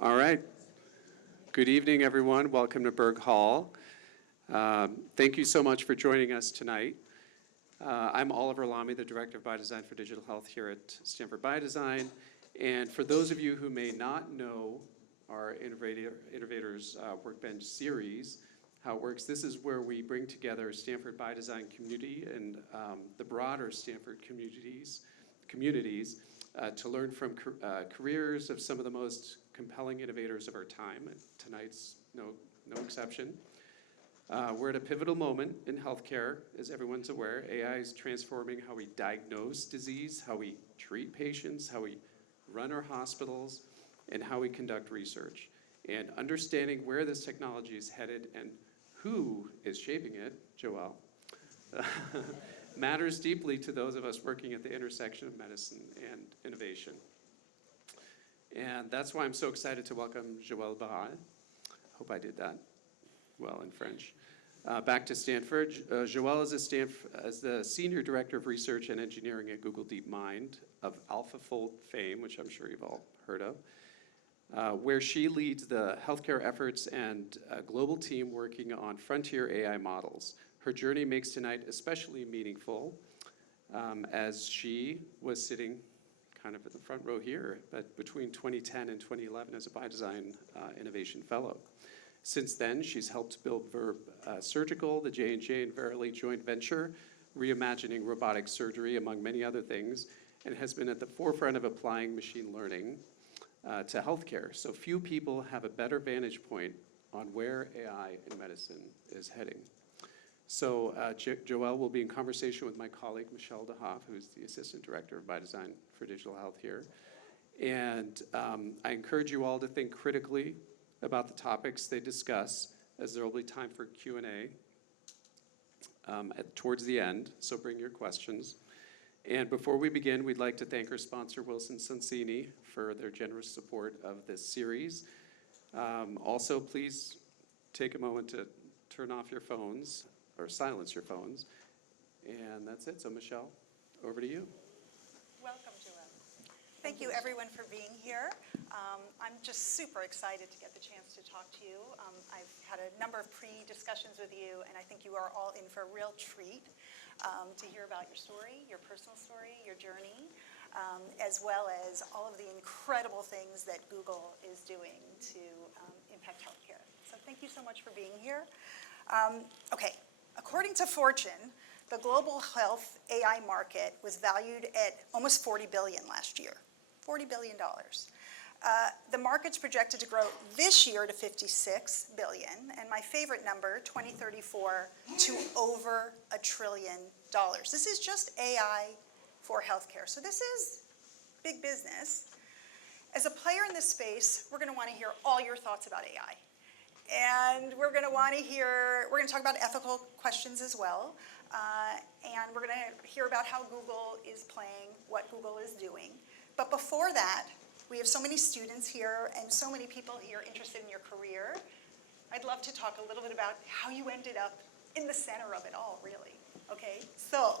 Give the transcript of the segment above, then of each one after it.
All right. Good evening, everyone. Welcome to Berg Hall. Thank you so much for joining us tonight. I'm Oliver Lamy, the Director of Biodesign for Digital Health here at Stanford Biodesign. And for those of you who may not know our Innovators Workbench series, how it works, this is where we bring together Stanford Biodesign community and the broader Stanford communities to learn from careers of some of the most compelling innovators of our time. And tonight's no exception. We're at a pivotal moment in healthcare, as everyone's aware. AI is transforming how we diagnose disease, how we treat patients, how we run our hospitals, and how we conduct research. And understanding where this technology is headed and who is shaping it, Joëlle, matters deeply to those of us working at the intersection of medicine and innovation. And that's why I'm so excited to welcome Joëlle Barral. Hope I did that well in French. Back to Stanford. Joëlle is the Senior Director of Research and Engineering at Google DeepMind of AlphaFold fame, which I'm sure you've all heard of, where she leads the healthcare efforts and a global team working on frontier AI models. Her journey makes tonight especially meaningful as she was sitting kind of in the front row here, but between 2010 and 2011 as a Biodesign Innovation Fellow. Since then, she's helped build Verb Surgical, the J&J and Verily joint venture, reimagining robotic surgery, among many other things, and has been at the forefront of applying machine learning to healthcare. So few people have a better vantage point on where AI in medicine is heading. So Joëlle will be in conversation with my colleague, Michelle DeHoff, who's the Assistant Director of Biodesign for Digital Health here. And I encourage you all to think critically about the topics they discuss, as there will be time for Q&A towards the end, so bring your questions. And before we begin, we'd like to thank our sponsor, Wilson Sonsini, for their generous support of this series. Also, please take a moment to turn off your phones, or silence your phones. And that's it. So Michelle, over to you. Welcome, Joëlle. Thank you, everyone, for being here. I'm just super excited to get the chance to talk to you. I've had a number of pre-discussions with you, and I think you are all in for a real treat to hear about your story, your personal story, your journey, as well as all of the incredible things that Google is doing to impact healthcare. So thank you so much for being here. Okay. According to Fortune, the global health AI market was valued at almost $40 billion last year. $40 billion. The market's projected to grow this year to $56 billion, and my favorite number, 2034, to over $1 trillion. This is just AI for healthcare. So this is big business. As a player in this space, we're going to want to hear all your thoughts about AI. And we're going to talk about ethical questions as well. And we're going to hear about how Google is playing, what Google is doing. But before that, we have so many students here and so many people here interested in your career. I'd love to talk a little bit about how you ended up in the center of it all, really. Okay, so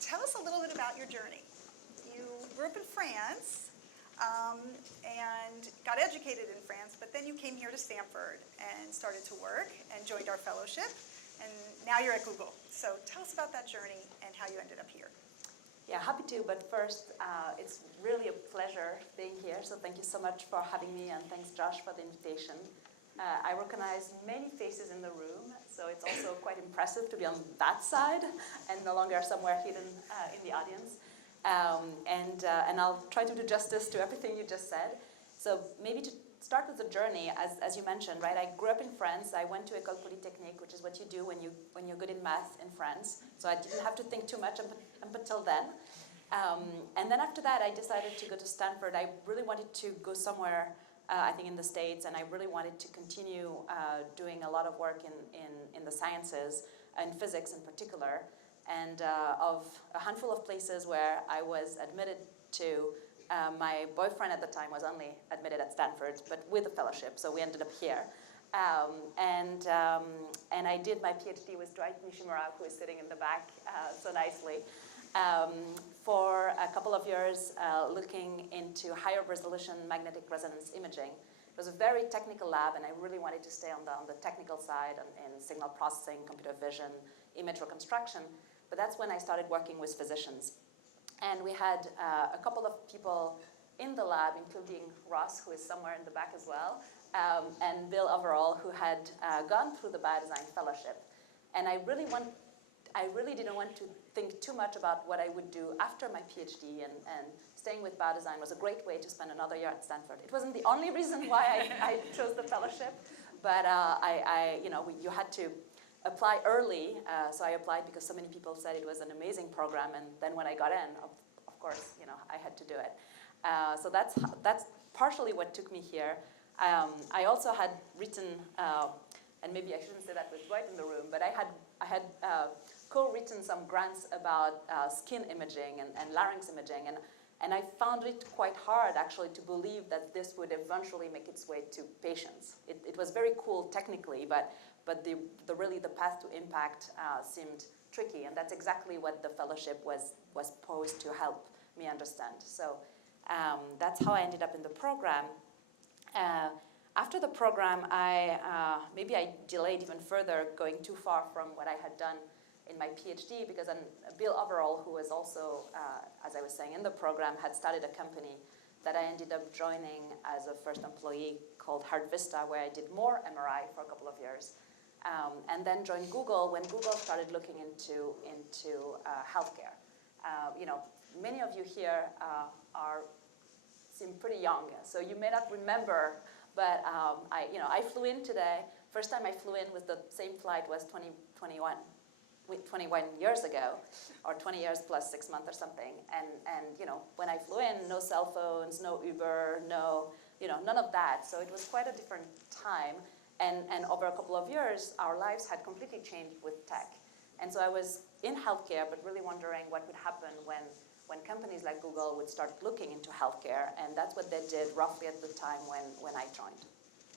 tell us a little bit about your journey. You grew up in France. And got educated in France, but then you came here to Stanford and started to work and joined our fellowship, and now you're at Google. So tell us about that journey and how you ended up here. Yeah, happy to, but first, it's really a pleasure being here, so thank you so much for having me, and thanks, Josh, for the invitation. I recognize many faces in the room, so it's also quite impressive to be on that side and no longer somewhere hidden in the audience. And I'll try to do justice to everything you just said. So maybe to start with the journey, as you mentioned, right? I grew up in France. I went to École Polytechnique, which is what you do when you're good in math in France. So I didn't have to think too much up until then. And then after that, I decided to go to Stanford. I really wanted to go somewhere, I think in the States, and I really wanted to continue doing a lot of work in the sciences, in physics in particular. And of a handful of places where I was admitted to, my boyfriend at the time was only admitted at Stanford, but with a fellowship, so we ended up here. And I did my PhD with Dwight Nishimura, who is sitting in the back so nicely, for a couple of years looking into higher resolution magnetic resonance imaging. It was a very technical lab, and I really wanted to stay on the technical side in signal processing, computer vision, image reconstruction. But that's when I started working with physicians. And we had a couple of people in the lab, including Ross, who is somewhere in the back as well, and Bill Overall, who had gone through the Biodesign Fellowship. And I really didn't want to think too much about what I would do after my PhD, and staying with Biodesign was a great way to spend another year at Stanford. It wasn't the only reason why I chose the fellowship, but you had to apply early, so I applied because so many people said it was an amazing program, and then when I got in, of course, I had to do it. So that's partially what took me here. I also had written, and maybe I shouldn't say that with Dwight in the room, but I had co-written some grants about skin imaging and larynx imaging, and I found it quite hard actually to believe that this would eventually make its way to patients. It was very cool technically, but the path to impact seemed tricky, and that's exactly what the fellowship was posed to help me understand. So that's how I ended up in the program. After the program, maybe I delayed even further, going too far from what I had done in my PhD, because Bill Overall, who was also, as I was saying, in the program, had started a company that I ended up joining as a first employee called Heart Vista, where I did more MRI for a couple of years. And then joined Google when Google started looking into healthcare. Many of you here seem pretty young, so you may not remember, but I flew in today. First time I flew in with the same flight was 21 years ago, or 20 years plus 6 months or something. And when I flew in, no cell phones, no Uber, none of that. So it was quite a different time. And over a couple of years, our lives had completely changed with tech. And so I was in healthcare, but really wondering what would happen when companies like Google would start looking into healthcare. And that's what they did roughly at the time when I joined.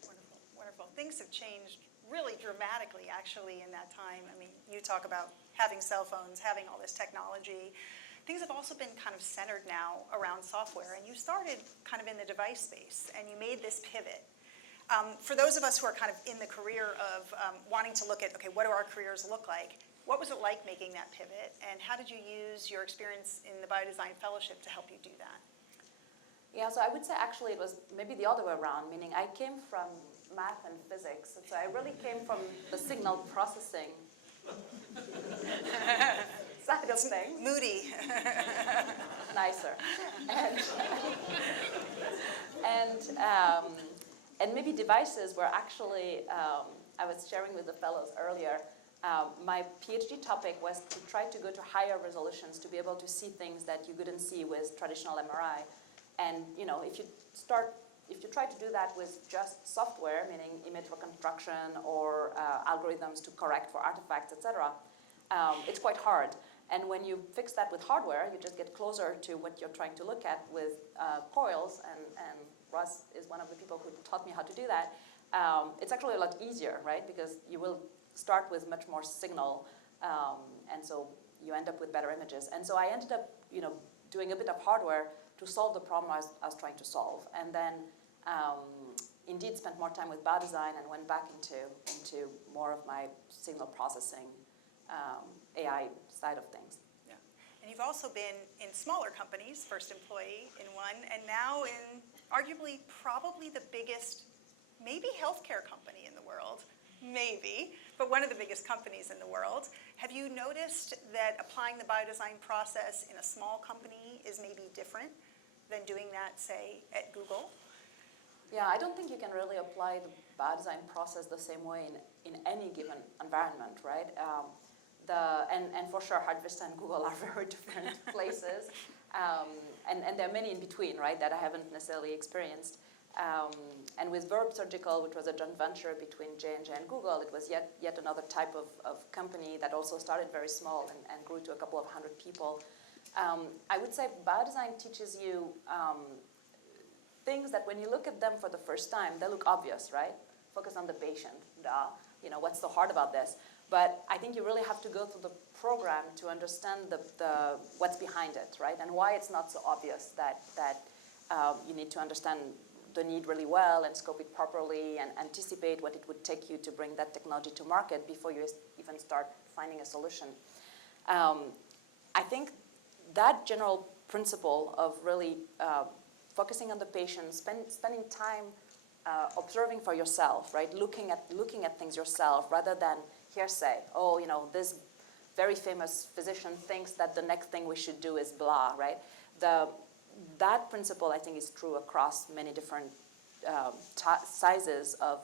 Wonderful, wonderful. Things have changed really dramatically, actually, in that time. I mean, you talk about having cell phones, having all this technology. Things have also been kind of centered now around software. And you started kind of in the device space, and you made this pivot. For those of us who are kind of in the career of wanting to look at, okay, what do our careers look like? What was it like making that pivot? And how did you use your experience in the Biodesign Fellowship to help you do that? Yeah, so I would say actually it was maybe the other way around, meaning I came from math and physics. So I really came from the signal processing side of things. Moody. Nicer. And maybe devices were actually, I was sharing with the fellows earlier, my PhD topic was to try to go to higher resolutions to be able to see things that you couldn't see with traditional MRI. And if you try to do that with just software, meaning image reconstruction or algorithms to correct for artifacts, etc., it's quite hard. And when you fix that with hardware, you just get closer to what you're trying to look at with coils, and Russ is one of the people who taught me how to do that. It's actually a lot easier, right? Because you will start with much more signal, and so you end up with better images. And so I ended up, doing a bit of hardware to solve the problem I was trying to solve. And then indeed spent more time with Biodesign and went back into more of my signal processing AI side of things. Yeah. And you've also been in smaller companies, first employee in one, and now in arguably probably the biggest, maybe healthcare company in the world, maybe, but one of the biggest companies in the world. Have you noticed that applying the Biodesign process in a small company is maybe different than doing that, say, at Google? Yeah, I don't think you can really apply the Biodesign process the same way in any given environment, right? And for sure, Heart Vista and Google are very different places. And there are many in between, right, that I haven't necessarily experienced. And with Verb Surgical, which was a joint venture between J&J and Google, it was yet another type of company that also started very small and grew to a couple of hundred people. I would say Biodesign teaches you things that when you look at them for the first time, they look obvious, right? Focus on the patient, what's so hard about this? But I think you really have to go through the program to understand what's behind it, right? And why it's not so obvious that you need to understand the need really well and scope it properly and anticipate what it would take you to bring that technology to market before you even start finding a solution. I think that general principle of really focusing on the patient, spending time observing for yourself, right? Looking at things yourself rather than hearsay. Oh, you know, this very famous physician thinks that the next thing we should do is blah, right? That principle, I think, is true across many different sizes of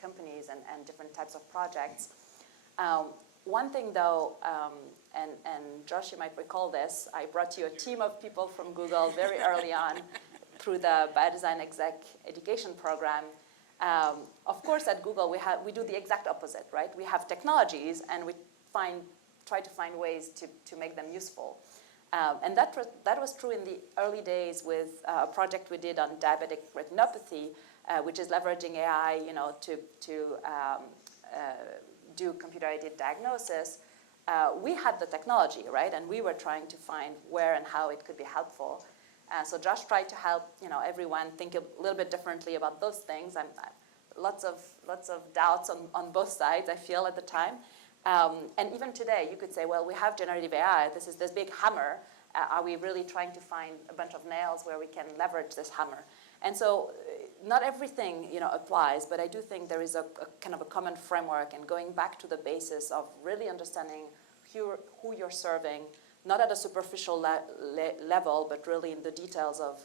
companies and different types of projects. One thing, though, and Josh, you might recall this, I brought you a team of people from Google very early on through the Biodesign Exec Education Program. Of course, at Google, we do the exact opposite, right? We have technologies, and we try to find ways to make them useful. And that was true in the early days with a project we did on diabetic retinopathy, which is leveraging AI, you know, to do computer-aided diagnosis. We had the technology, right, and we were trying to find where and how it could be helpful. So Josh tried to help, you know, everyone think a little bit differently about those things. Lots of doubts on both sides, I feel, at the time. And even today, you could say, well, we have generative AI. This is this big hammer. Are we really trying to find a bunch of nails where we can leverage this hammer? And so not everything, you know, applies, but I do think there is a kind of a common framework, and going back to the basis of really understanding who you're serving, not at a superficial level, but really in the details of,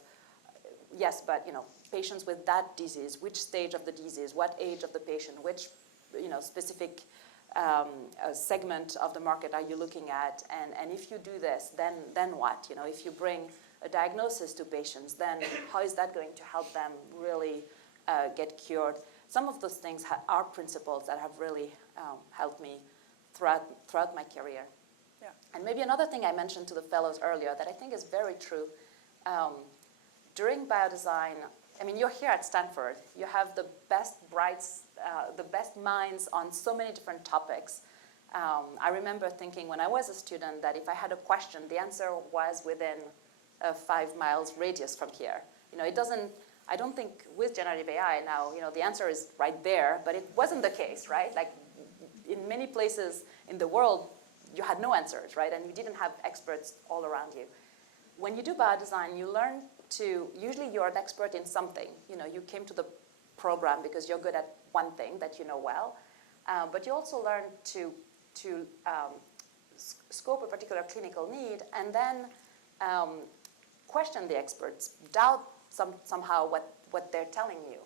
yes, but, you know, patients with that disease, which stage of the disease, what age of the patient, which, you know, specific segment of the market are you looking at, and if you do this, then what? You know, if you bring a diagnosis to patients, then how is that going to help them really get cured? Some of those things are principles that have really helped me throughout my career. Yeah. And maybe another thing I mentioned to the fellows earlier that I think is very true. During biodesign, I mean, you're here at Stanford. You have the best minds on so many different topics. I remember thinking when I was a student that if I had a question, the answer was within a 5 miles radius from here. You know, I don't think with generative AI now, you know, the answer is right there, but it wasn't the case, right? Like in many places in the world, you had no answers, right? And you didn't have experts all around you. When you do biodesign, you learn usually you're an expert in something. You know, you came to the program because you're good at one thing that you know well, but you also learn to scope a particular clinical need and then question the experts, doubt somehow what they're telling you.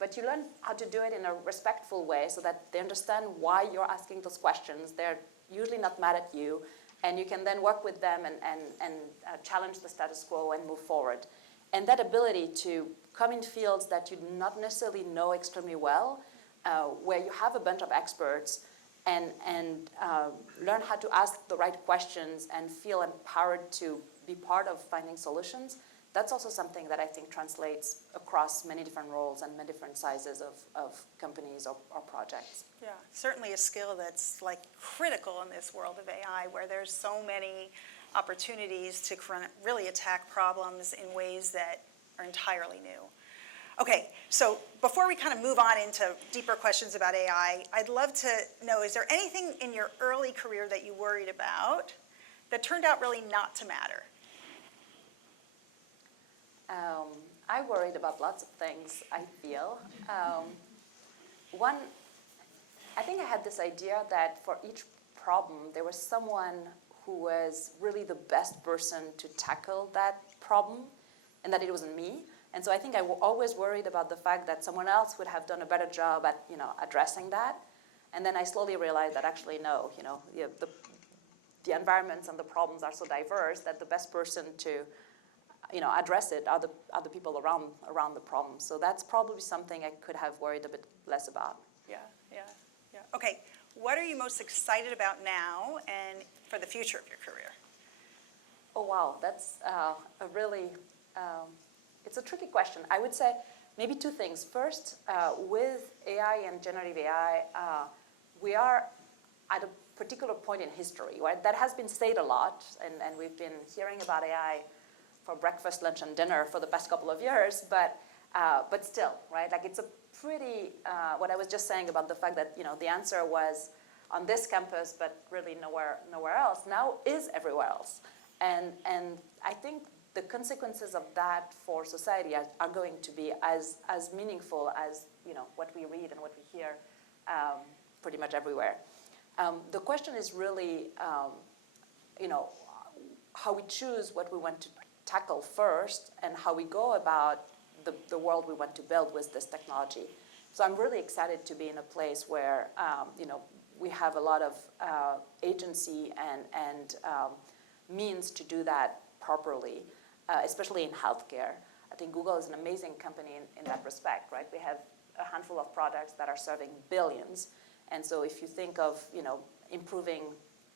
But you learn how to do it in a respectful way so that they understand why you're asking those questions. They're usually not mad at you, and you can then work with them and challenge the status quo and move forward. And that ability to come in fields that you do not necessarily know extremely well, where you have a bunch of experts, and learn how to ask the right questions and feel empowered to be part of finding solutions, that's also something that I think translates across many different roles and many different sizes of companies or projects. Yeah, certainly a skill that's like critical in this world of AI, where there's so many opportunities to really attack problems in ways that are entirely new. Okay, so before we kind of move on into deeper questions about AI, I'd love to know, is there anything in your early career that you worried about that turned out really not to matter? I worried about lots of things, I feel. One, I think I had this idea that for each problem, there was someone who was really the best person to tackle that problem, and that it wasn't me. And so I think I always worried about the fact that someone else would have done a better job at, you know, addressing that. And then I slowly realized that actually no, you know, the environments and the problems are so diverse that the best person to, you know, address it are the people around the problem. So that's probably something I could have worried a bit less about. Yeah. Okay, what are you most excited about now and for the future of your career? Oh, wow, that's a really, it's a tricky question. I would say maybe two things. First, with AI and generative AI, we are at a particular point in history, right? That has been said a lot, and we've been hearing about AI for breakfast, lunch, and dinner for the past couple of years, but still, right? Like it's a pretty, what I was just saying about the fact that, the answer was on this campus, but really nowhere else, now is everywhere else. And I think the consequences of that for society are going to be as meaningful as, what we read and what we hear pretty much everywhere. The question is really, how we choose what we want to tackle first and how we go about the world we want to build with this technology. So I'm really excited to be in a place where, we have a lot of agency and means to do that properly, especially in healthcare. I think Google is an amazing company in that respect, right? We have a handful of products that are serving billions. And so if you think of, improving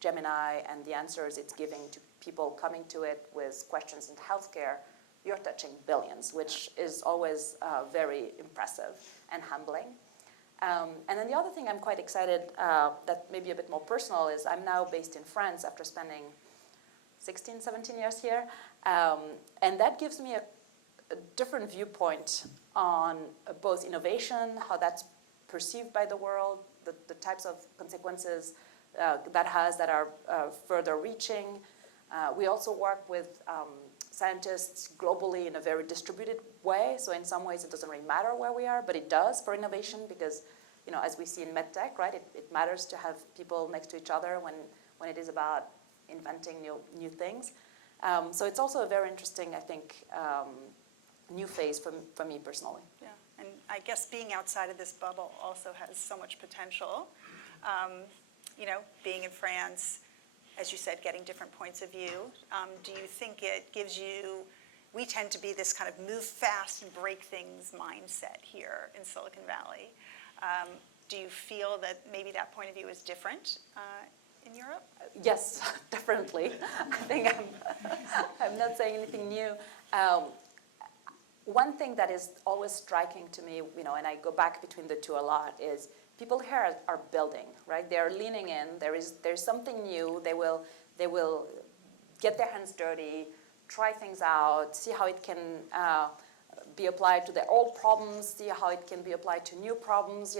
Gemini and the answers it's giving to people coming to it with questions in healthcare, you're touching billions, which is always very impressive and humbling. And then the other thing I'm quite excited, that may be a bit more personal, is I'm now based in France after spending 16, 17 years here. And that gives me a different viewpoint on both innovation, how that's perceived by the world, the types of consequences that has that are further reaching. We also work with scientists globally in a very distributed way. So in some ways, it doesn't really matter where we are, but it does for innovation because, as we see in medtech, right, it matters to have people next to each other when it is about inventing new things. So it's also a very interesting, I think, new phase for me personally. Yeah, and I guess being outside of this bubble also has so much potential. Being in France, as you said, getting different points of view. Do you think it gives you, we tend to be this kind of move fast and break things mindset here in Silicon Valley. Do you feel that maybe that point of view is different in Europe? Yes, definitely. I think I'm not saying anything new. One thing that is always striking to me, and I go back between the two a lot, is people here are building, right? They're leaning in. There's something new. They will get their hands dirty, try things out, see how it can be applied to their old problems, see how it can be applied to new problems,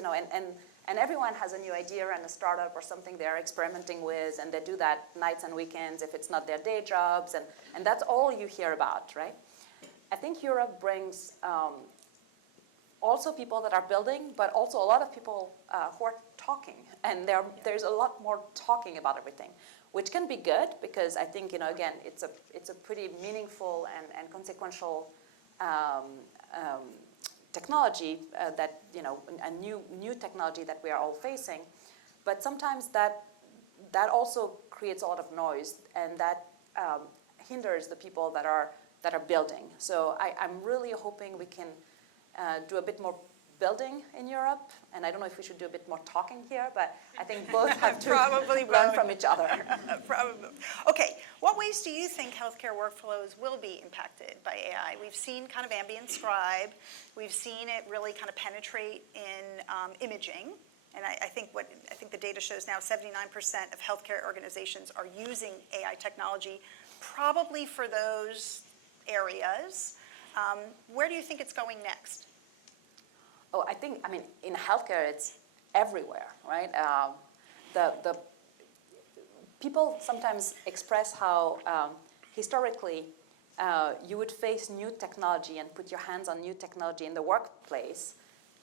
and everyone has a new idea and a startup or something they're experimenting with, and they do that nights and weekends if it's not their day jobs, and that's all you hear about, right? I think Europe brings also people that are building, but also a lot of people who are talking, and there's a lot more talking about everything, which can be good because I think, again, it's a pretty meaningful and consequential technology that, a new technology that we are all facing. But sometimes that also creates a lot of noise, and that hinders the people that are building. So I'm really hoping we can do a bit more building in Europe, and I don't know if we should do a bit more talking here, but I think both have to learn from each other. Probably. Okay, what ways do you think healthcare workflows will be impacted by AI? We've seen kind of ambient scribe. We've seen it really kind of penetrate in imaging, and I think the data shows now 79% of healthcare organizations are using AI technology, probably for those areas. Where do you think it's going next? Oh, in healthcare, it's everywhere, right? The people sometimes express how historically you would face new technology and put your hands on new technology in the workplace,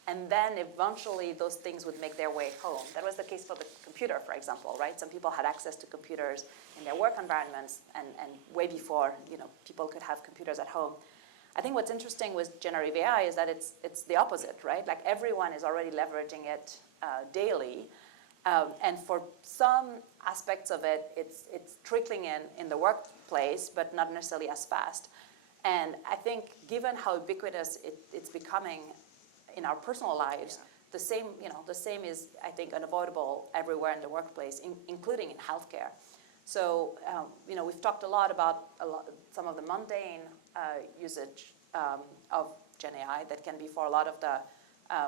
and then eventually those things would make their way home. That was the case for the computer, for example, right? Some people had access to computers in their work environments, and way before people could have computers at home. I think what's interesting with generative AI is that it's the opposite, right? Like everyone is already leveraging it daily, and for some aspects of it, it's trickling in the workplace, but not necessarily as fast. And I think given how ubiquitous it's becoming in our personal lives, the same is, I think, unavoidable everywhere in the workplace, including in healthcare. So, we've talked a lot about some of the mundane usage of Gen AI that can be for a lot of the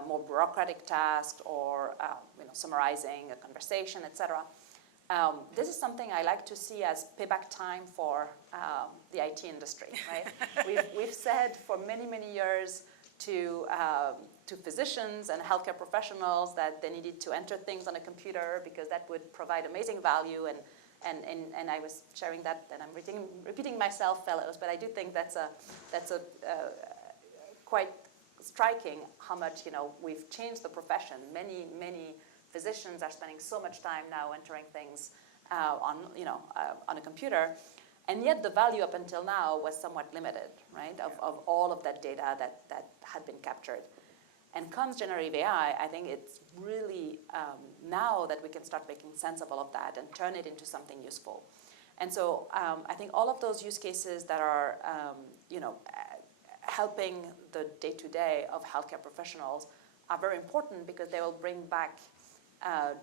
more bureaucratic tasks or summarizing a conversation, etc. This is something I like to see as payback time for the IT industry, right? We've said for many, many years to physicians and healthcare professionals that they needed to enter things on a computer because that would provide amazing value, and I was sharing that, and I'm repeating myself, fellows, but I do think that's a quite striking how much we've changed the profession. Many physicians are spending so much time now entering things on a computer, and yet the value up until now was somewhat limited, right? Of all of that data that had been captured. And comes generative AI, I think it's really now that we can start making sense of all of that and turn it into something useful. And so I think all of those use cases that are helping the day-to-day of healthcare professionals are very important because they will bring back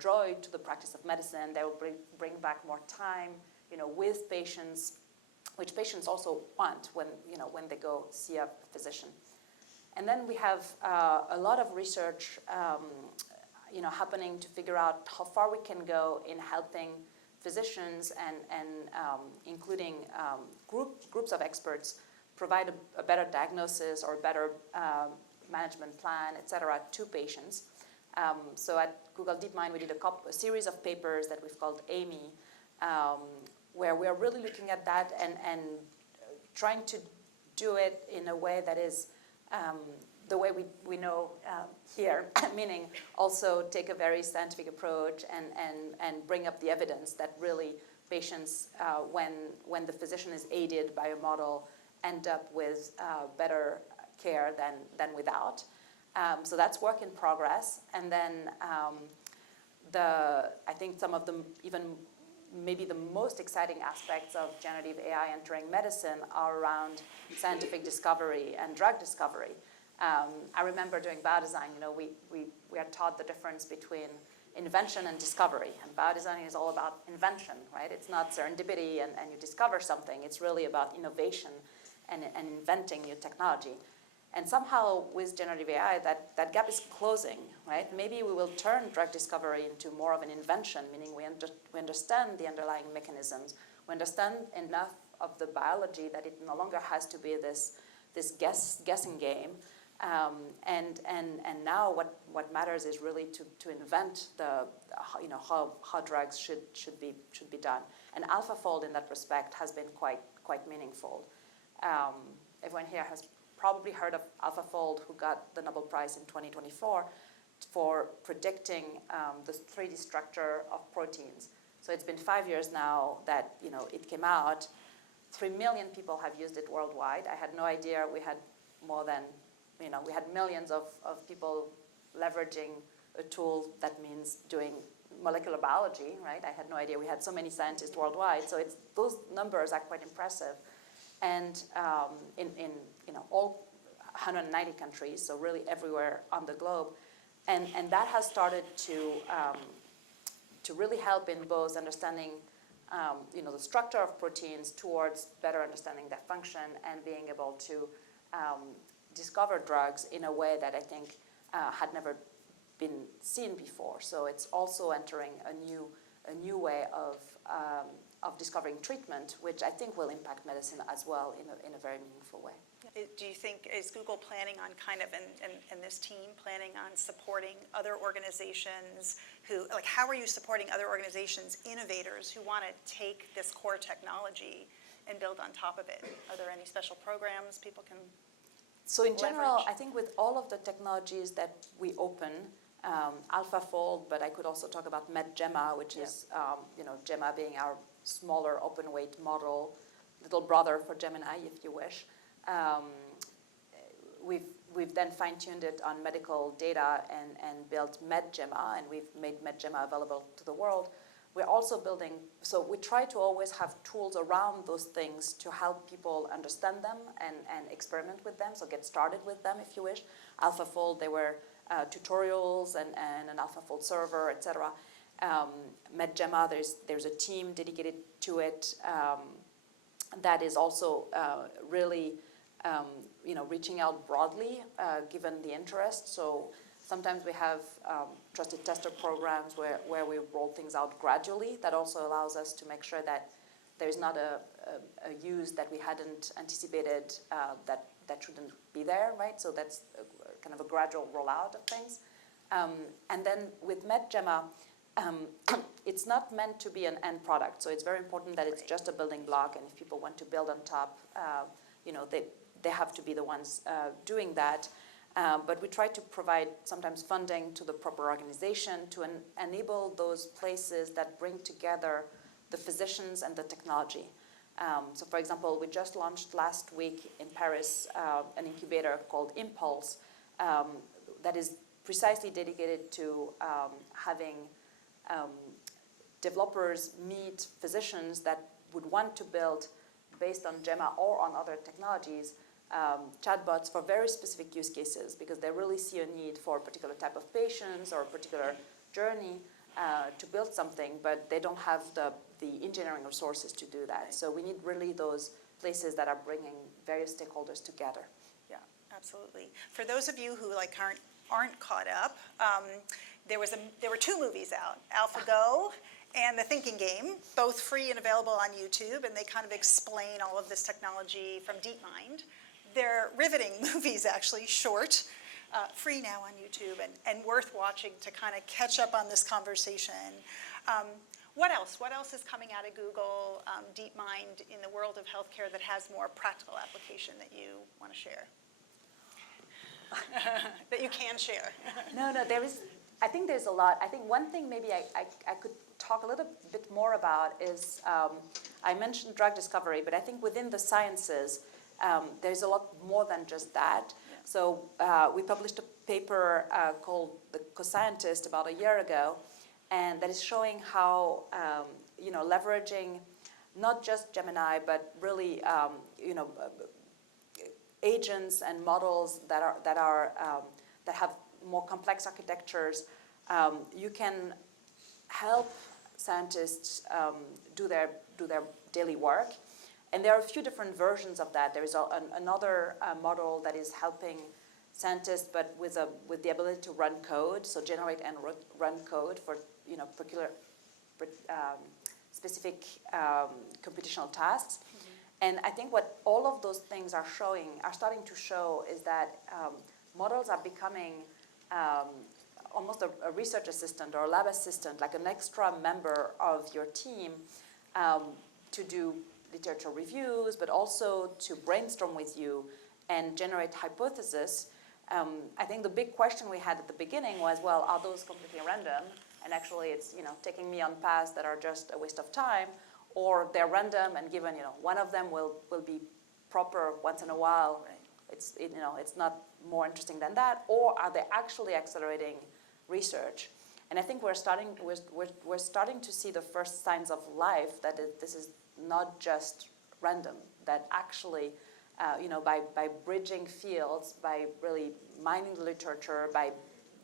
joy to the practice of medicine. They will bring back more time, with patients, which patients also want when they go see a physician. And then we have a lot of research, happening to figure out how far we can go in helping physicians and including groups of experts provide a better diagnosis or a better management plan, et cetera, to patients. So at Google DeepMind, we did a series of papers that we've called AMI, where we are really looking at that and trying to do it in a way that is the way we know here, meaning also take a very scientific approach and bring up the evidence that really patients, when the physician is aided by a model, end up with better care than without. So that's work in progress. And then I think some of the maybe the most exciting aspects of generative AI entering medicine are around scientific discovery and drug discovery. I remember doing biodesign, we are taught the difference between invention and discovery. And biodesign is all about invention, right? It's not serendipity and you discover something. It's really about innovation and inventing new technology. And somehow with generative AI, that gap is closing, right? Maybe we will turn drug discovery into more of an invention, meaning we understand the underlying mechanisms. We understand enough of the biology that it no longer has to be this guessing game. And now what matters is really to invent how drugs should be done. And AlphaFold in that respect has been quite meaningful. Everyone here has probably heard of AlphaFold, who got the Nobel Prize in 2024 for predicting the 3D structure of proteins. So it's been 5 years now that it came out. 3 million people have used it worldwide. I had no idea we had more than, we had millions of people leveraging a tool that means doing molecular biology, right? I had no idea we had so many scientists worldwide. So those numbers are quite impressive. And in all 190 countries, so really everywhere on the globe. And that has started to really help in both understanding the structure of proteins towards better understanding their function and being able to discover drugs in a way that I think had never been seen before. So it's also entering a new way of discovering treatment, which I think will impact medicine as well in a very meaningful way. Do you think, is Google planning on and this team planning on supporting other organizations how are you supporting other organizations, innovators who want to take this core technology and build on top of it? Are there any special programs people can So in general, leverage? I think with all of the technologies that we open, AlphaFold, but I could also talk about MedGemma, which is, Gemma being our smaller open weight model, little brother for Gemini, if you wish. We've then fine-tuned it on medical data and built MedGemma, and we've made MedGemma available to the world. We're also building, so we try to always have tools around those things to help people understand them and experiment with them, so get started with them if you wish. AlphaFold, they were tutorials and an AlphaFold server, etc. MedGemma, there's a team dedicated to it that is also really reaching out broadly given the interest. So Sometimes we have trusted tester programs where we roll things out gradually. That also allows us to make sure that there's not a use that we hadn't anticipated that shouldn't be there, right? So that's kind of a gradual rollout of things. And then with MedGemma, it's not meant to be an end product. So it's very important that it's just a building block, and if people want to build on top, they have to be the ones doing that. But we try to provide sometimes funding to the proper organization to enable those places that bring together the physicians and the technology. So for example, we just launched last week in Paris an incubator called Impulse that is precisely dedicated to having developers meet physicians that would want to build, based on Gemma or on other technologies, chatbots for very specific use cases, because they really see a need for a particular type of patients or a particular journey to build something, but they don't have the engineering resources to do that. So we need really those places that are bringing various stakeholders together. Yeah, absolutely. For those of you who aren't caught up, there were two movies out, AlphaGo and The Thinking Game, both free and available on YouTube, and they kind of explain all of this technology from DeepMind. They're riveting movies, actually, short, free now on YouTube, and worth watching to kind of catch up on this conversation. What else? What else is coming out of Google DeepMind in the world of healthcare that has more practical application that you want to share? That you can share? No, I think there's a lot. I think one thing maybe I could talk a little bit more about is, I mentioned drug discovery, but I think within the sciences, there's a lot more than just that. Yeah. So we published a paper called The Co-Scientist about a year ago, and that is showing how leveraging not just Gemini, but really agents and models that have more complex architectures, you can help scientists do their daily work. And there are a few different versions of that. There is another model that is helping scientists, but with the ability to run code, so generate and run code for particular specific computational tasks. Mm-hmm. And I think what all of those things are starting to show is that models are becoming almost a research assistant or a lab assistant, like an extra member of your team to do literature reviews, but also to brainstorm with you and generate hypotheses. I think the big question we had at the beginning was, well, are those completely random? And actually it's taking me on paths that are just a waste of time, or they're random and given one of them will be proper once in a while. Right. It's not more interesting than that, or are they actually accelerating research? And I think we're starting to see the first signs of life that this is not just random, that actually by bridging fields, by really mining the literature, by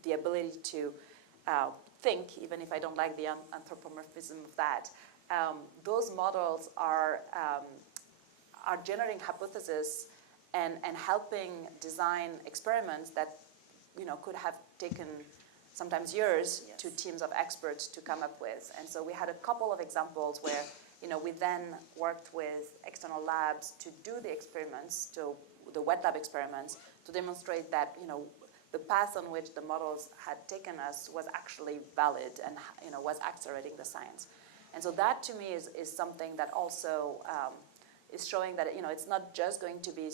the ability to think, even if I don't like the anthropomorphism of that, those models are generating hypotheses and helping design experiments that could have taken sometimes years. Yes. To teams of experts to come up with. And so we had a couple of examples where we then worked with external labs to do the experiments, to the wet lab experiments, to demonstrate that the path on which the models had taken us was actually valid and was accelerating the science. And so that to me is something that also is showing that it's not just going to be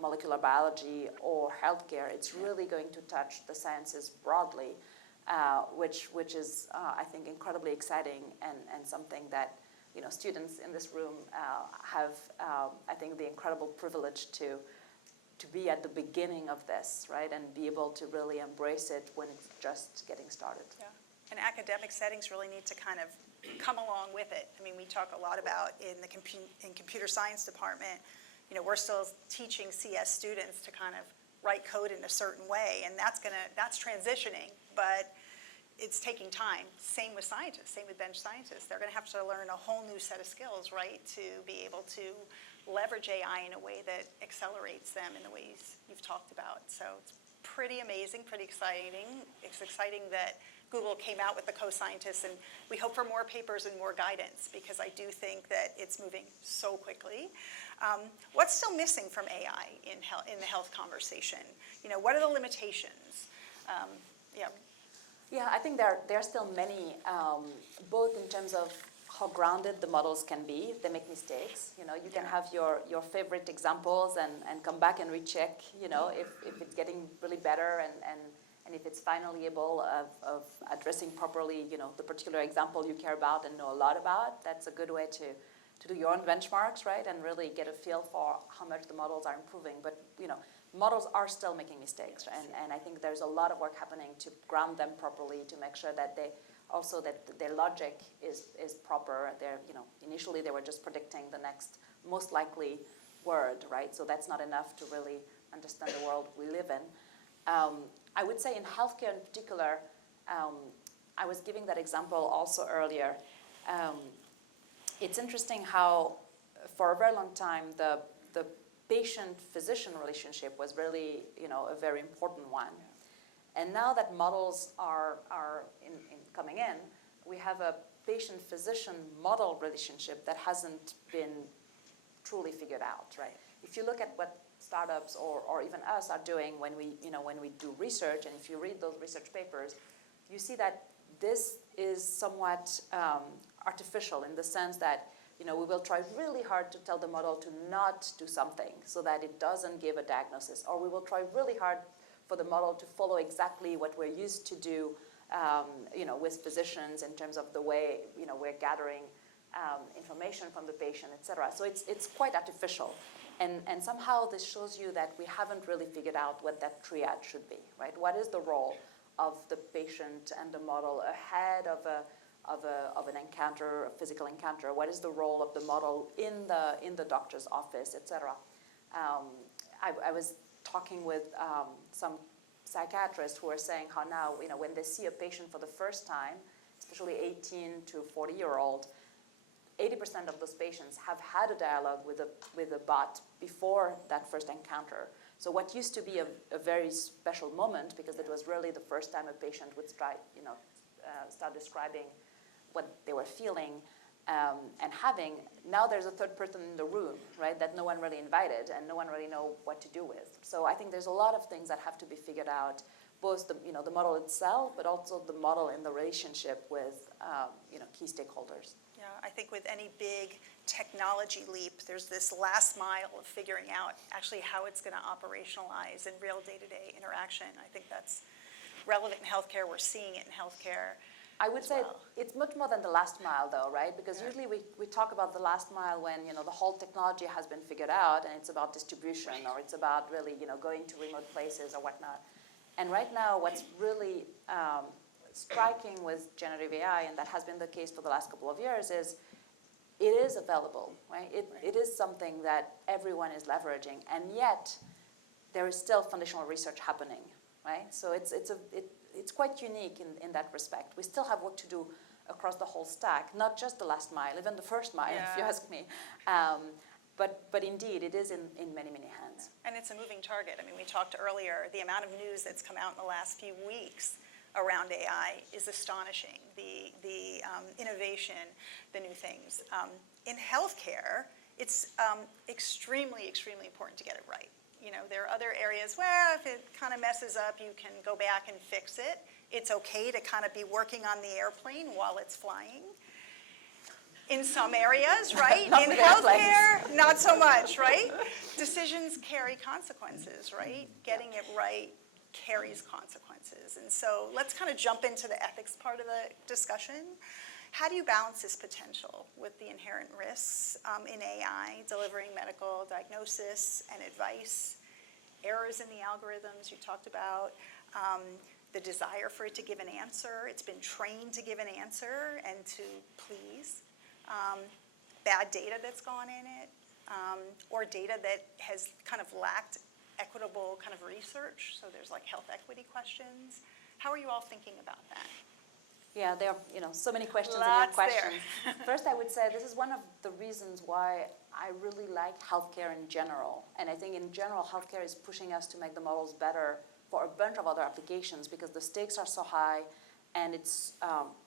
molecular biology or healthcare. It's really going to touch the sciences broadly, which is I think incredibly exciting and something that students in this room have I think the incredible privilege to be at the beginning of this, right, and be able to really embrace it when it's just getting started. Yeah. And academic settings really need to kind of come along with it. I mean, we talk a lot about in computer science department, we're still teaching CS students to kind of write code in a certain way, and that's transitioning, but it's taking time. Same with scientists, same with bench scientists. They're going to have to learn a whole new set of skills, right, to be able to leverage AI in a way that accelerates them in the ways you've talked about. So it's pretty amazing, pretty exciting. It's exciting that Google came out with the co-scientists, and we hope for more papers and more guidance, because I do think that it's moving so quickly. What's still missing from AI in the health conversation? What are the limitations? Yeah. Yeah, I think there are still many, both in terms of how grounded the models can be. They make mistakes. You can have your favorite examples and come back and recheck, if it's getting really better and if it's finally able of addressing properly, the particular example you care about and know a lot about. That's a good way to do your own benchmarks, right, and really get a feel for how much the models are improving. But, models are still making mistakes, and I think there's a lot of work happening to ground them properly, to make sure that that their logic is proper. Initially they were just predicting the next most likely word, right? So that's not enough to really understand the world we live in. I would say in healthcare in particular, I was giving that example also earlier. It's interesting how for a very long time the patient-physician relationship was really, a very important one. And now that models are coming in, we have a patient-physician model relationship that hasn't been truly figured out, right? If you look at what startups or even us are doing when we do research, and if you read those research papers, you see that this is somewhat artificial in the sense that we will try really hard to tell the model to not do something so that it doesn't give a diagnosis, or we will try really hard for the model to follow exactly what we're used to do, with physicians in terms of the way we're gathering information from the patient, etc. So it's quite artificial, and somehow this shows you that we haven't really figured out what that triad should be, right? What is the role of the patient and the model ahead of an encounter, a physical encounter? What is the role of the model in the doctor's office, etc.? I was talking with some psychiatrists who are saying how now, when they see a patient for the first time, especially 18 to 40-year-old, 80% of those patients have had a dialogue with a bot before that first encounter. So what used to be a very special moment, because it was really the first time a patient would start describing what they were feeling and having, now there's a third person in the room, right, that no one really invited and no one really know what to do with. So I think there's a lot of things that have to be figured out, both the model itself, but also the model in the relationship with key stakeholders. Yeah, I think with any big technology leap, there's this last mile of figuring out actually how it's going to operationalize in real day-to-day interaction. I think that's relevant in healthcare. We're seeing it in healthcare. I would say it's much more than the last mile, though, right? Because usually we talk about the last mile when the whole technology has been figured out, and it's about distribution, or it's about really going to remote places or whatnot. And right now, what's really striking with generative AI, and that has been the case for the last couple of years, is it is available, right? It is something that everyone is leveraging, and yet there is still foundational research happening, right? So it's quite unique in that respect. We still have work to do across the whole stack, not just the last mile, even the first mile, if you ask me. But indeed, it is in many, many hands. And it's a moving target. I mean, we talked earlier, the amount of news that's come out in the last few weeks around AI is astonishing. The innovation, the new things. In healthcare, it's extremely, extremely important to get it right. There are other areas where if it kind of messes up, you can go back and fix it. It's okay to kind of be working on the airplane while it's flying. In some areas, right? In healthcare, not so much, right? Decisions carry consequences, right? Getting it right carries consequences. And so let's kind of jump into the ethics part of the discussion. How do you balance this potential with the inherent risks in AI, delivering medical diagnosis and advice, errors in the algorithms you talked about, the desire for it to give an answer? It's been trained to give an answer and to please. Bad data that's gone in it, or data that has kind of lacked equitable kind of research. So there's like health equity questions. How are you all thinking about that? Yeah, there are so many questions in Lots your questions. there. First, I would say this is one of the reasons why I really like healthcare in general. And I think in general, healthcare is pushing us to make the models better for a bunch of other applications because the stakes are so high and it's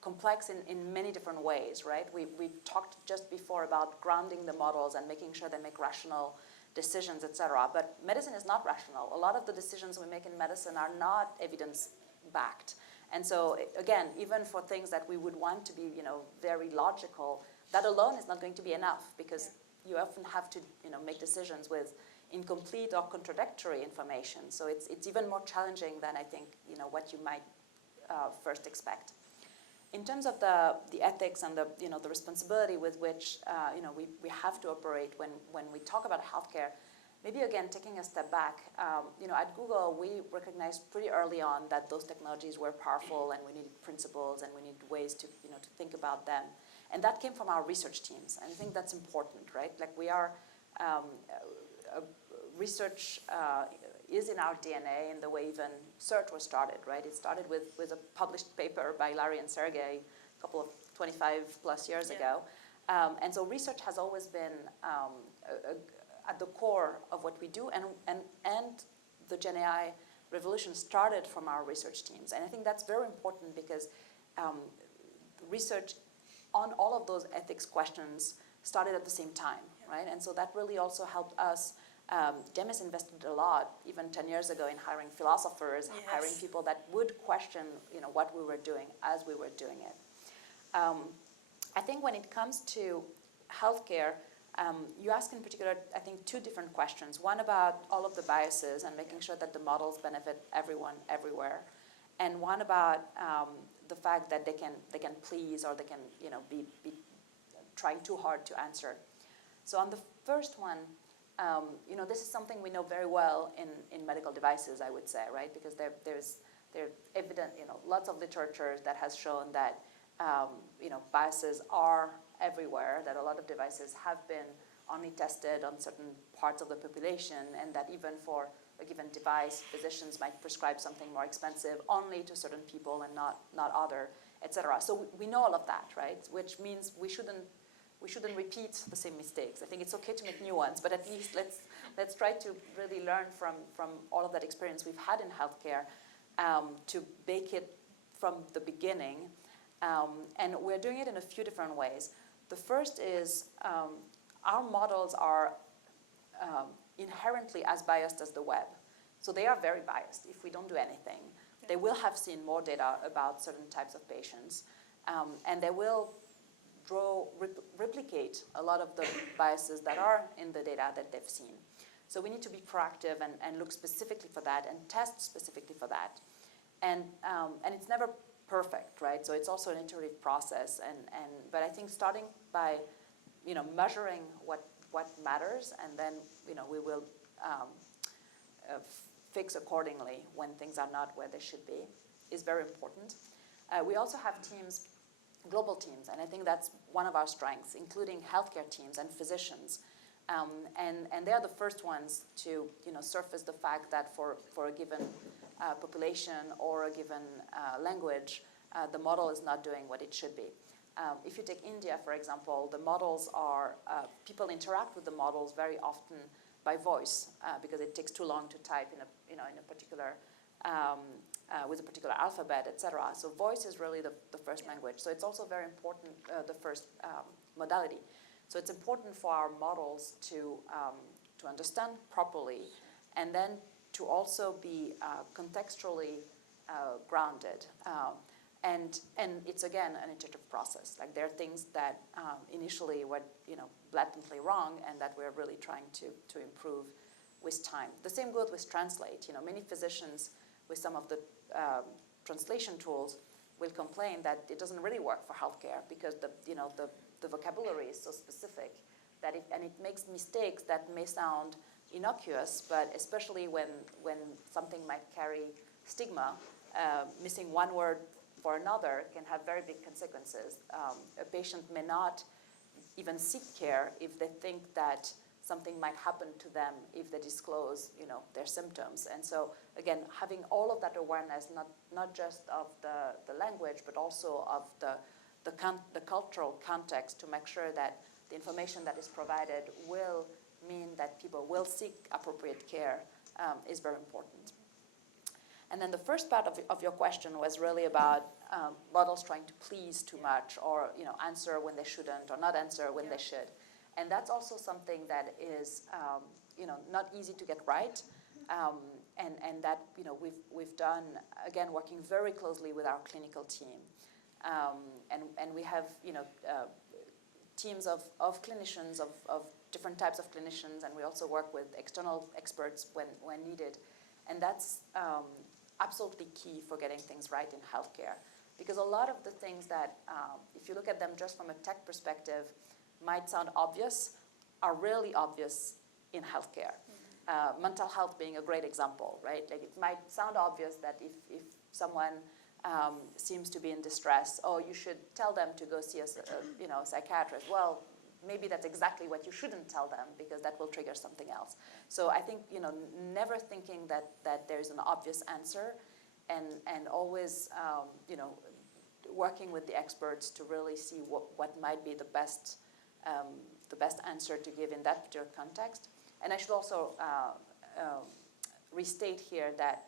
complex in many different ways, right? We talked just before about grounding the models and making sure they make rational decisions, et cetera. But medicine is not rational. A lot of the decisions we make in medicine are not evidence-backed. And so, again, even for things that we would want to be, very logical, that alone is not going to be enough because you often have to, make decisions with incomplete or contradictory information. So it's even more challenging than I think, what you might first expect. In terms of the ethics and the responsibility with which we have to operate when we talk about healthcare, maybe again taking a step back, at Google we recognized pretty early on that those technologies were powerful and we needed principles and we needed ways to to think about them, and that came from our research teams. And I think that's important, right? Like we are research. Is in our DNA in the way even search was started, right? It started with a published paper by Larry and Sergey a couple of 25 plus years ago. And so research has always been at the core of what we do, and the Gen AI revolution started from our research teams. And I think that's very important because research on all of those ethics questions started at the same time, right? And so that really also helped us. Demis invested a lot, even 10 years ago, in hiring philosophers, hiring people that would question, what we were doing as we were doing it. I think when it comes to healthcare, you ask in particular, I think, two different questions. One about all of the biases and making sure that the models benefit everyone, everywhere, and one about the fact that they can please or they can, be trying too hard to answer. So on the first one. This is something we know very well in medical devices, I would say, right? Because there's evident, lots of literature that has shown that, biases are everywhere, that a lot of devices have been only tested on certain parts of the population, and that even for a given device, physicians might prescribe something more expensive only to certain people and not other, et cetera. So we know all of that, right? Which means we shouldn't repeat the same mistakes. I think it's okay to make new ones, but at least let's try to really learn from all of that experience we've had in healthcare to bake it from the beginning. And we're doing it in a few different ways. The first is our models are inherently as biased as the web. So they are very biased if we don't do anything. They will have seen more data about certain types of patients, and they will replicate a lot of the biases that are in the data that they've seen. So we need to be proactive and look specifically for that and test specifically for that. And it's never perfect, right? So it's also an iterative process. But I think starting by, measuring what matters, and then, we will fix accordingly when things are not where they should be, is very important. We also have teams, global teams, and I think that's one of our strengths, including healthcare teams and physicians. And they are the first ones to surface the fact that for a given population or a given language, the model is not doing what it should be. If you take India, for example, the models are, people interact with the models very often by voice because it takes too long to type in a particular with a particular alphabet, etc. So voice is really the first language. So it's also very important, the first modality. So it's important for our models to understand properly, and then to also be contextually grounded. And it's again an iterative process. Like there are things that initially were blatantly wrong, and that we're really trying to improve with time. The same goes with translate. Many physicians with some of the translation tools will complain that it doesn't really work for healthcare because the vocabulary is so specific that it makes mistakes that may sound innocuous, but especially when something might carry stigma, missing one word for another can have very big consequences. A patient may not even seek care if they think that something might happen to them if they disclose, their symptoms. And so, again, having all of that awareness, not just of the language, but also of the cultural context, to make sure that the information that is provided will mean that people will seek appropriate care is very important. And then the first part of your question was really about models trying to please too much, or answer when they shouldn't, or not answer when they should. And that's also something that is not easy to get right. And that we've done, again, working very closely with our clinical team. And we have teams of clinicians, of different types of clinicians, and we also work with external experts when needed. And that's absolutely key for getting things right in healthcare. Because a lot of the things that, if you look at them just from a tech perspective, might sound obvious, are really obvious in healthcare. Mental health being a great example, right? Like, it might sound obvious that if someone seems to be in distress, oh, you should tell them to go see a psychiatrist. Well, maybe that's exactly what you shouldn't tell them, because that will trigger something else. So I think, never thinking that there's an obvious answer, and always, working with the experts to really see what might be the best answer to give in that particular context. And I should also restate here that,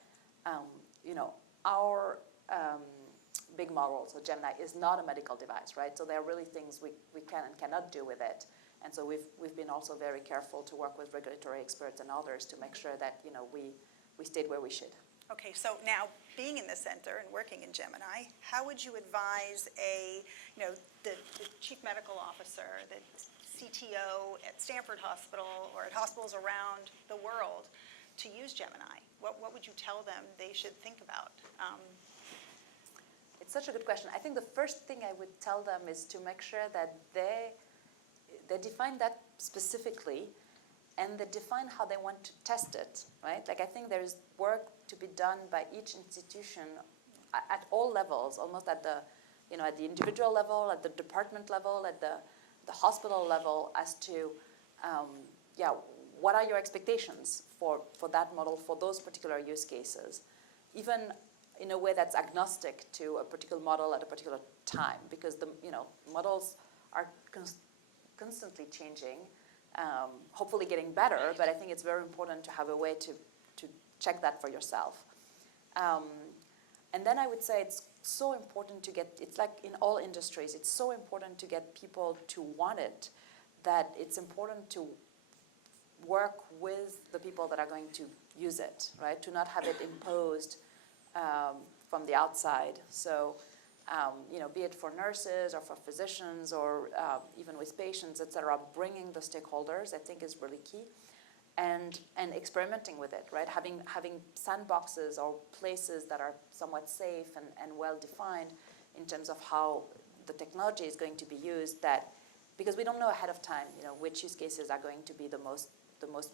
our big model, so Gemini, is not a medical device, right? So there are really things we can and cannot do with it. And so we've been also very careful to work with regulatory experts and others to make sure that, we stayed where we should. Okay, so now being in the center and working in Gemini, how would you advise the chief medical officer, the CTO at Stanford Hospital or at hospitals around the world to use Gemini? What would you tell them they should think about? It's such a good question. I think the first thing I would tell them is to make sure that they define that specifically, and they define how they want to test it, right? Like, I think there's work to be done by each institution at all levels, almost at the, at the individual level, at the department level, at the hospital level, as to, what are your expectations for that model, for those particular use cases, even in a way that's agnostic to a particular model at a particular time, because the models are constantly changing, hopefully getting better, but I think it's very important to have a way to check that for yourself. And then I would say it's so important to get, it's like in all industries, it's so important to get people to want it, that it's important to work with the people that are going to use it, right? To not have it imposed from the outside. So, be it for nurses or for physicians or even with patients, et cetera, bringing the stakeholders, I think, is really key. And experimenting with it, right? Having sandboxes or places that are somewhat safe and well-defined in terms of how the technology is going to be used, because we don't know ahead of time, which use cases are going to be the most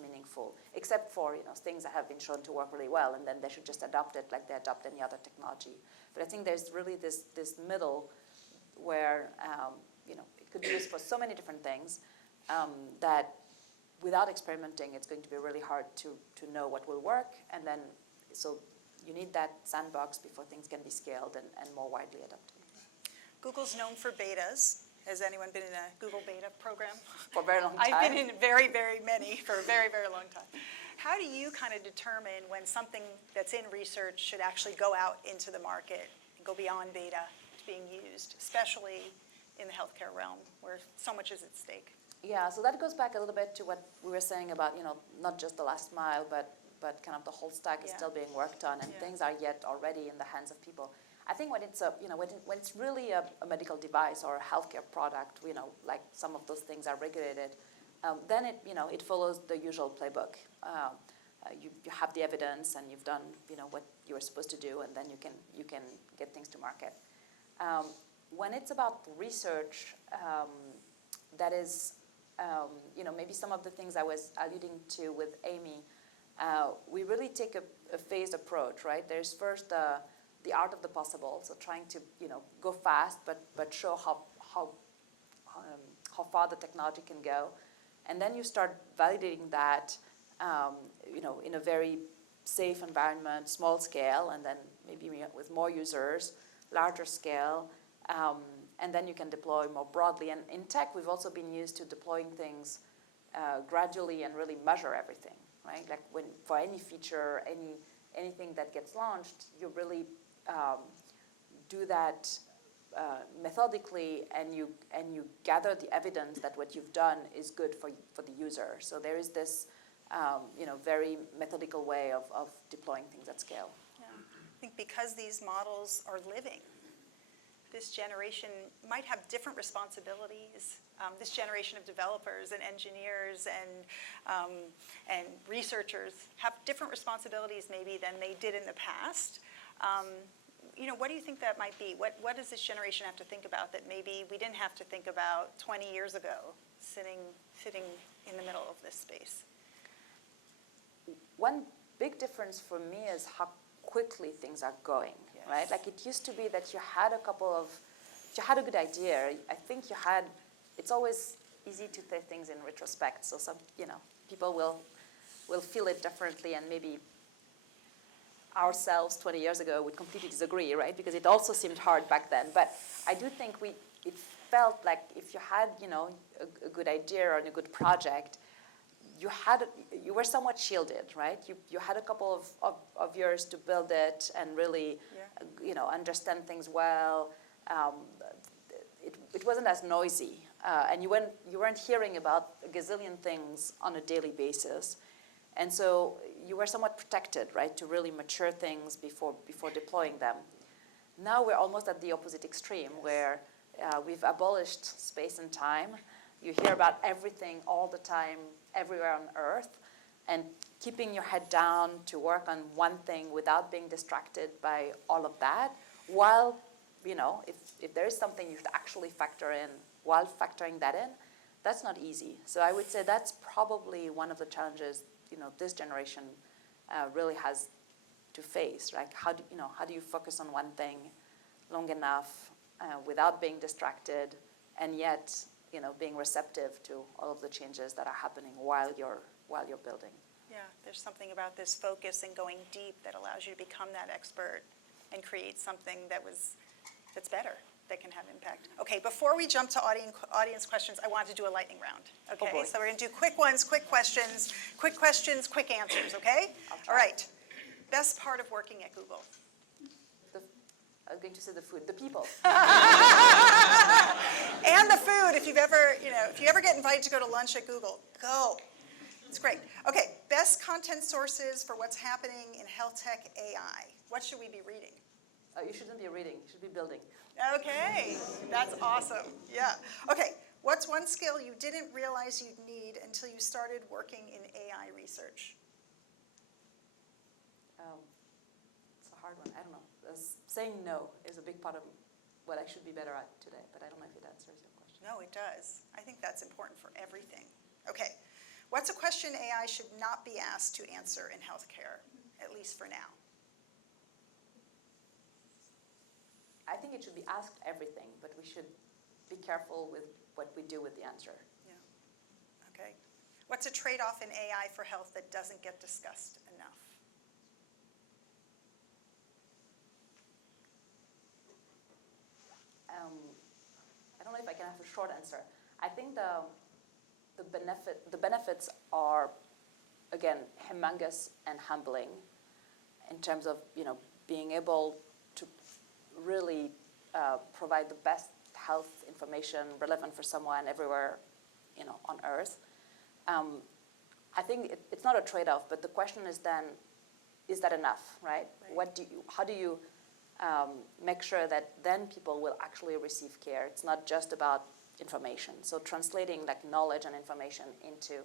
meaningful, except for, things that have been shown to work really well, and then they should just adopt it like they adopt any other technology. But I think there's really this middle where, it could be used for so many different things that without experimenting, it's going to be really hard to know what will work. And then, so you need that sandbox before things can be scaled and more widely adopted. Google's known for betas. Has anyone been in a Google beta program? For a very long time. I've been in very, very many for a very, very long time. How do you kind of determine when something that's in research should actually go out into the market and go beyond beta to being used, especially in the healthcare realm where so much is at stake? Yeah, so that goes back a little bit to what we were saying about, not just the last mile, but kind of the whole stack is still being worked on, and things are yet already in the hands of people. I think when it's when it's really a medical device or a healthcare product, like some of those things are regulated, then it follows the usual playbook. You have the evidence, and you've done what you were supposed to do, and then you can get things to market. When it's about research, that is, maybe some of the things I was alluding to with Amy, we really take a phased approach, right? There's first the art of the possible, so trying to go fast, but show how far the technology can go, and then you start validating that, in a very safe environment, small scale, and then maybe with more users, larger scale. And then you can deploy more broadly. And in tech, we've also been used to deploying things gradually and really measure everything, right? Like for any feature, anything that gets launched, you really do that methodically, and you gather the evidence that what you've done is good for the user. So there is this very methodical way of deploying things at scale. Yeah. I think because these models are living, this generation might have different responsibilities. This generation of developers and engineers and researchers have different responsibilities maybe than they did in the past. What do you think that might be? What does this generation have to think about that maybe we didn't have to think about 20 years ago, sitting in the middle of this space? One big difference for me is how quickly things are going, yes. Right? Like it used to be that you had a good idea. I think it's always easy to say things in retrospect. So some, people will feel it differently, and maybe ourselves 20 years ago would completely disagree, right? Because it also seemed hard back then. But I do think it felt like if you had, a good idea or a good project, you were somewhat shielded, right? You had a couple of years to build it and really, understand things well. It wasn't as noisy, and you weren't hearing about a gazillion things on a daily basis, and so you were somewhat protected, right, to really mature things before deploying them. Now we're almost at the opposite extreme, where we've abolished space and time. You hear about everything all the time, everywhere on Earth, and keeping your head down to work on one thing without being distracted by all of that, while, if there is something you should actually factor in while factoring that in, that's not easy. So I would say that's probably one of the challenges, this generation really has to face, right? How do you focus on one thing long enough without being distracted, and yet, being receptive to all of the changes that are happening while you're building. Yeah, there's something about this focus and going deep that allows you to become that expert and create something that's better, that can have impact. Okay, before we jump to audience questions, I want to do a lightning round. Okay, so we're going to do quick ones, quick questions, quick answers, okay? All right. Best part of working at Google? I was going to say the food, the people. And the food, if you ever get invited to go to lunch at Google, go. It's great. Okay, best content sources for what's happening in health tech AI. What should we be reading? You shouldn't be reading, you should be building. Okay, that's awesome. Yeah. Okay, what's one skill you didn't realize you'd need until you started working in AI research? It's a hard one, I don't know. Saying no is a big part of what I should be better at today, but I don't know if it answers your question. No, it does. I think that's important for everything. Okay, what's a question AI should not be asked to answer in healthcare, at least for now? I think it should be asked everything, but we should be careful with what we do with the answer. Yeah. Okay. What's a trade-off in AI for health that doesn't get discussed enough? I don't know if I can have a short answer. I think the benefits are, again, humongous and humbling in terms of being able to really provide the best health information relevant for someone everywhere on Earth. I think it's not a trade-off, but the question is then, is that enough, right? How do you make sure that then people will actually receive care? It's not just about information. So translating knowledge and information into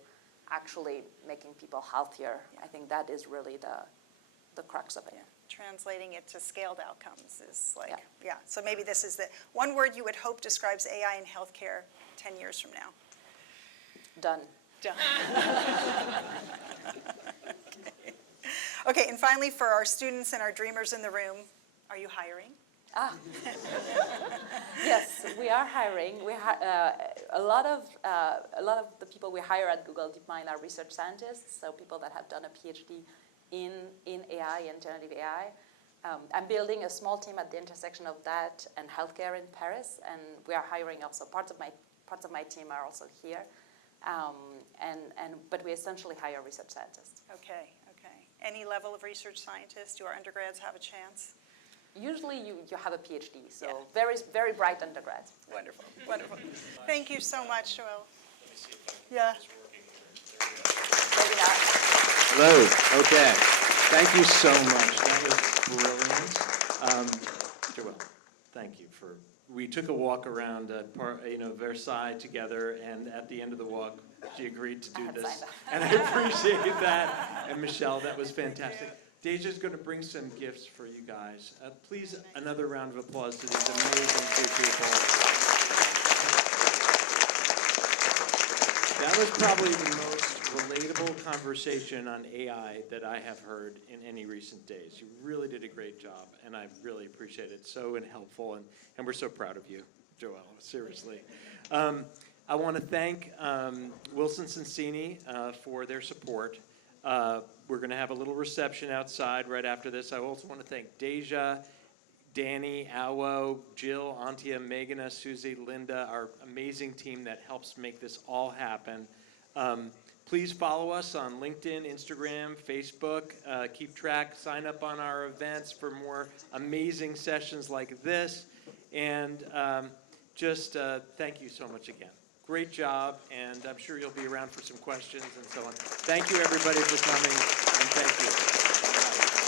actually making people healthier, I think that is really the crux of it. Yeah. Translating it to scaled outcomes is yeah. So maybe this is the one word you would hope describes AI in healthcare 10 years from now. Done. Okay, and finally, for our students and our dreamers in the room, are you hiring? Yes, we are hiring. A lot of the people we hire at Google DeepMind are research scientists, so people that have done a PhD in AI and generative AI. I'm building a small team at the intersection of that and healthcare in Paris, and we are hiring also. Parts of my team are also here. But we essentially hire research scientists. Okay. Any level of research scientist? Do our undergrads have a chance? Usually you have a PhD, so Yeah. very, very bright undergrads. Wonderful. Thank you so much, Joëlle. Yeah. Maybe not. Hello. Okay. Thank you so much. That was brilliant. Joëlle, thank you for. We took a walk around Versailles together, and at the end of the walk, she agreed to do this, and I appreciate that. And Michelle, that was fantastic. Deja's going to bring some gifts for you guys. Please, another round of applause to these amazing two people. That was probably the most relatable conversation on AI that I have heard in any recent days. You really did a great job, and I really appreciate it. So helpful, and we're so proud of you, Joëlle, seriously. I want to thank Wilson Sonsini for their support. We're going to have a little reception outside right after this. I also want to thank Deja, Danny, Awo, Jill, Antia, Meghana, Susie, Linda, our amazing team that helps make this all happen. Please follow us on LinkedIn, Instagram, Facebook. Keep track, sign up on our events for more amazing sessions like this. And thank you so much again. Great job, and I'm sure you'll be around for some questions and so on. Thank you, everybody, for coming, and thank you.